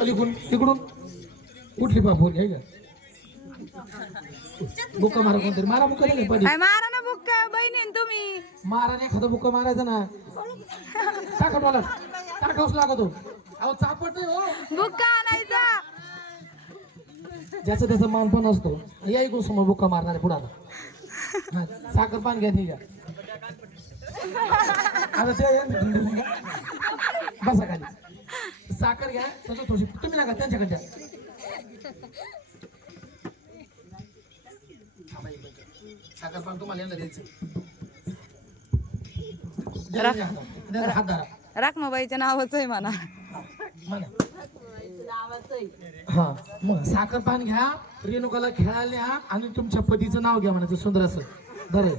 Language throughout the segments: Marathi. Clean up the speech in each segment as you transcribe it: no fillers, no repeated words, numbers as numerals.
अलीकडून इकडून कुठली बापूर घ्याय का बुक्का मारा कोणतरी मारा बुक्का नाही पाहिजे मारा ना बुक्का बहिणी तुम्ही मारा नाही एखादा बुक्का मारायचा ना टाका डॉलर टाकावच लागतो अहो चापट नाही हो बुक्का आणायचा ज्याचा त्याचा मान पण असतो या इकडून समोर बुक्का मारणार आहे पुढे आता साखर पान घ्या ठीक आहे आता ते बसा खाली साखर घ्या त्याचं थोडी तुम्ही नका त्यांच्याकडे द्या साखर पान तुम्हाला यांना द्यायचं हात धरा राखमाबाईच्या नावाचं आहे म्हणा हा मग साखर पान घ्या रेणुकाला खेळायला न्या आणि तुमच्या पतीचं नाव घ्या म्हणायचं सुंदर असं धरे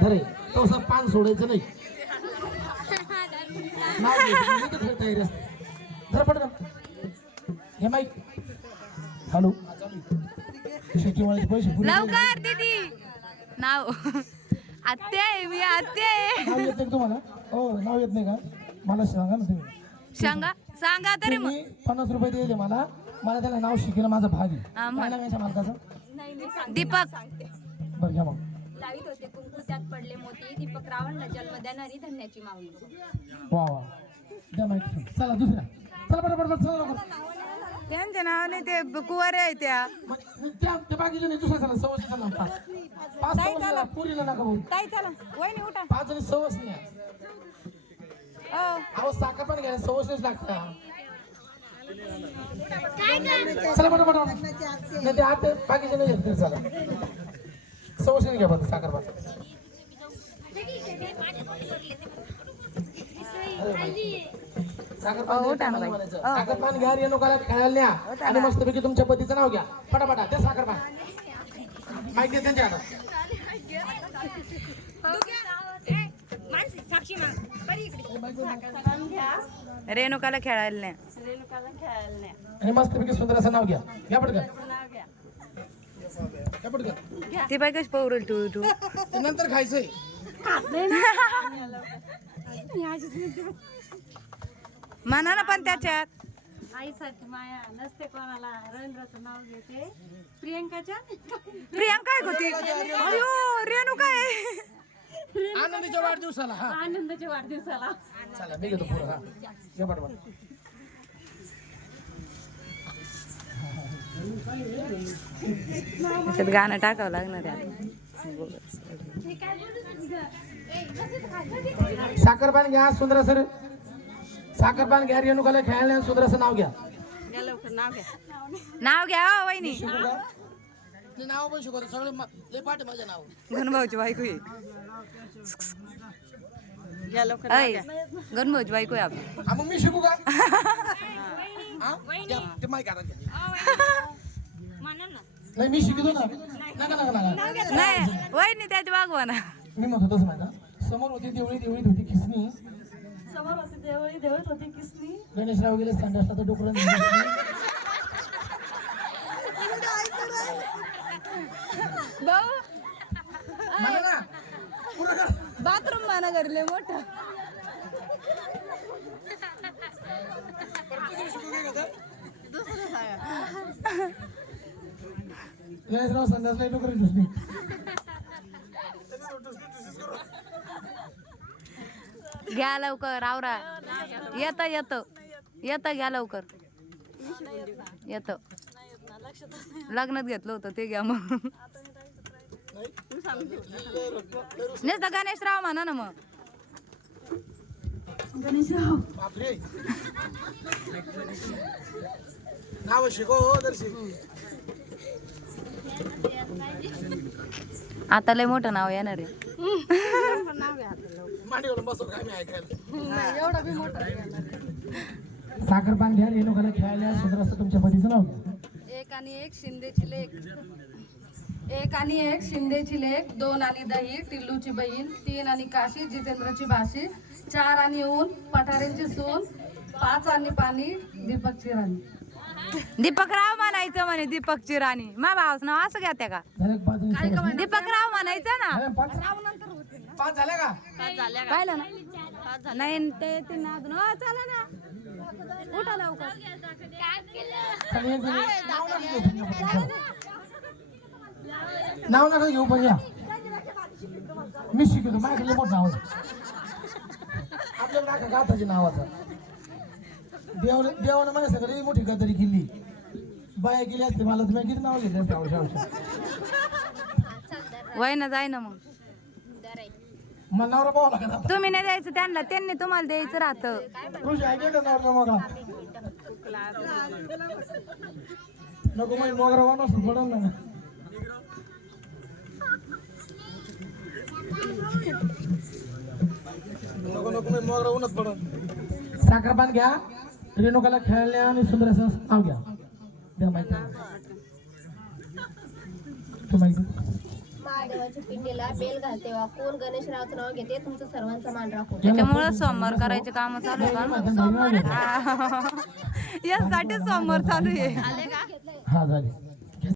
धरे तसं पान सोडायचं नाही नाव घ्यायचं खेळता येईल धर पड हे माईक हॅलो शेतीवाळीचे पैसे लवकर दीदी नाव आत्या आहे मी आत्या आहे नाव येत नाही तुम्हाला हो नाव येत नाही का मला सांगा ना तुम्ही सांगा तरी मग 50 रुपये दिले मला त्याला नाव शिकेल माझा भाग आहे काय नाव याच्या मालकाचं दीपक बरं घ्या मग लावित होते कुंकू त्यात पडले मोती दीपक रावणला जन्म देणारी धन्याची माऊली वा वा द्या माहिती चला दुसऱ्या चला बरोबर चला लवकर त्यांच्या नावाने ते कुवारे आहे त्या त्या बाकीचे नाही दुसऱ्या चला सवस चला पाच सवस पुरीला नका भाऊ ताई चला वहिनी उठा 5 जणी सवस नाही अहो साखर पण घ्या सवसच लागतं चला बरोबर नाही ते आठ बाकीचे नाही घेत चला सवस घ्या बरं साखर पान साखर पान घ्या रेणुकाला खेळायला न्या आणि मस्तपैकी तुमच्या पतीचं नाव घ्या पटापटा त्या साखर पान माहिती आहे त्यांच्या हातात रेणुकाला खेळायला नाही आणि मस्तपैकी सुंदर असं नाव घ्या घ्या पटकन ती बाई कशी पौरल तू नंतर खायचंय म्हणा ना पण त्याच्यात आईसाठी माया नसते कोणाला रवींद्राचं नाव घेते प्रियंकाच्या प्रियांका काय होती अयो रेणुका आहे आनंदीच्या वाढदिवसाला हा आनंदाच्या वाढदिवसाला चला मी घेतो पुढं हा घ्या पटपट त्याच्यात गाणं टाकावं लागणार आहे साखर पान घ्या सुंदर सर साखर पान घ्या रेणुकाला खेळायला सुंदर असं नाव घ्या नाव घ्या हो वहिनी नाव पण शिकवतो सगळे लय पाठ माझं नाव गणभाऊची बायको आहे गणभाऊची बायको आहे आपली हा मग मी शिकू का ते माईक आणा नाही मी शिकतो ना नका नाही वहिनी त्याची बागवा ना मी म्हणत होतच माहिती समोर होती देवळीत होती किसनी देवळीत होती किसनी गणेशराव गेले संडासला तर डोकरं भाऊ म्हणा ना पुरं कर. बाथरूम माना करले मोठं गणेशराव संडासला डोकरं घुसली घ्या लवकर आवरा येत घ्या लवकर येत लग्नात घेतलं होतं ते घ्या मग नेसता गणेशराव म्हणा ना मग गणेशराव बापरे नाव शिकव दर्शी आता लय मोठं नाव येणार आहे मांडीवर बसव काय मी ऐकायला एवढं बी मोठं साखर पान घ्या रेणुकाला खेळायला सुंदर असं तुमच्या पतीचं नाव घ्या एक आणि एक शिंदेची लेक 2 आणि दही टिल्लूची बहीण 3 आणि काशी जितेंद्रची भाशी 4 आणि ऊन पठारेंची सून 5 आणि पाणी दीपकची राणी दीपकराव म्हणायचं म्हणे दीपकची राणी मा भावच नाव असं घ्या त्या का दीपकराव म्हणायचं ना पाच झाल्या का पाहिलं ना नाही ते तीन अजून चला ना उठा ना लवकर. चला, एक जण- नाव नका घेऊ पण या मी शिकवतो माझ्याकडे मोठं नाव आहे आपल्या नाका गाथाची नावाचा देवानं माझ्या सगळी मोठी गदरी केली बाया गेली असते मला तुम्ही किती नाव घेतले असते औषध वय ना जाय ना मग मला नवरा पाहावं लागत आता तुम्ही नाही द्यायचं त्यांना, त्यांनी तुम्हाला द्यायचं राहतं. ऋषी ऐकेल का नवरा मोगरा नको मग मोगरा वाटत पडल ना नको नको मी मोगरा उन्हात पडल साखरपान घ्या रेणुकाला खेळण्या आणि सुंदर असं नाव घ्या द्या माहिती महादेवाच्या पिंडीला बेल घालते वाकून गणेशरावचं नाव घेते तुमचं सर्वांचा मान राखून त्याच्यामुळे सोमवार करायचे काम चालू आहे का? यासाठी सोमवार चालू आहे. हा झाले